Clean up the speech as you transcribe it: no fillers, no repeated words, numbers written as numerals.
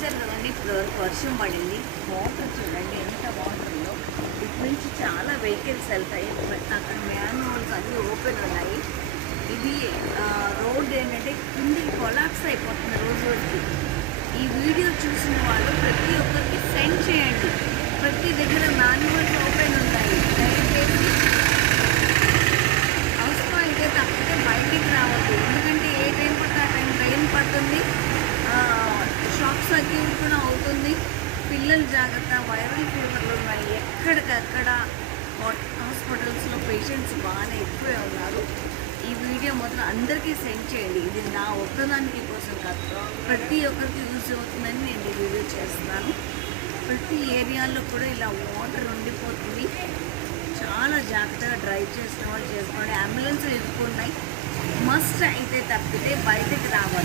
చూసారు కదండి, ఇప్పుడు వరకు వర్షం పడింది. వాటర్ చూడండి ఎంత వాటర్ ఉందో. ఇటు నుంచి చాలా వెహికల్స్ వెళ్తాయి. అక్కడ మ్యాన్ హోల్స్ అన్నీ ఓపెన్ ఉన్నాయి. ఇది రోడ్ ఏంటంటే కిందికి కొలాప్స్ అయిపోతుంది రోజు రోజుకి. ఈ వీడియో చూసిన వాళ్ళు ప్రతి ఒక్కరికి సెండ్ చేయండి. ప్రతి దగ్గర మ్యాన్ హోల్స్ ఓపెన్ ఉన్నాయి. దయచేసి అవసరం అయితే తప్పితే బయటికి రావద్దు. ఎందుకంటే ఏ టైం పడితే ఆ టైం ట్రైన్ పడుతుంది, షాక్ సర్క్యూట్ కూడా అవుతుంది. పిల్లలు జాగ్రత్త. వైరల్ ఫీవర్లు ఉన్నాయి ఎక్కడికక్కడ. హాస్పిటల్స్లో పేషెంట్స్ బాగానే ఎక్కువే ఉన్నారు. ఈ వీడియో మొత్తం అందరికీ సెండ్ చేయండి. ఇది నా ఒక్కదానికి కోసం కాదు, ప్రతి ఒక్కరికి యూజ్ అవుతుందని నేను ఈ వీడియో చేస్తున్నాను. ప్రతి ఏరియాలో కూడా ఇలా వాటర్ ఉండిపోతుంది. చాలా జాగ్రత్తగా డ్రైవ్ చేసిన వాళ్ళు చేసుకోండి. అంబులెన్స్ ఎదుర్కొన్నాయి. మస్ట్ అయితే తప్పితే బయటకు రావాలి.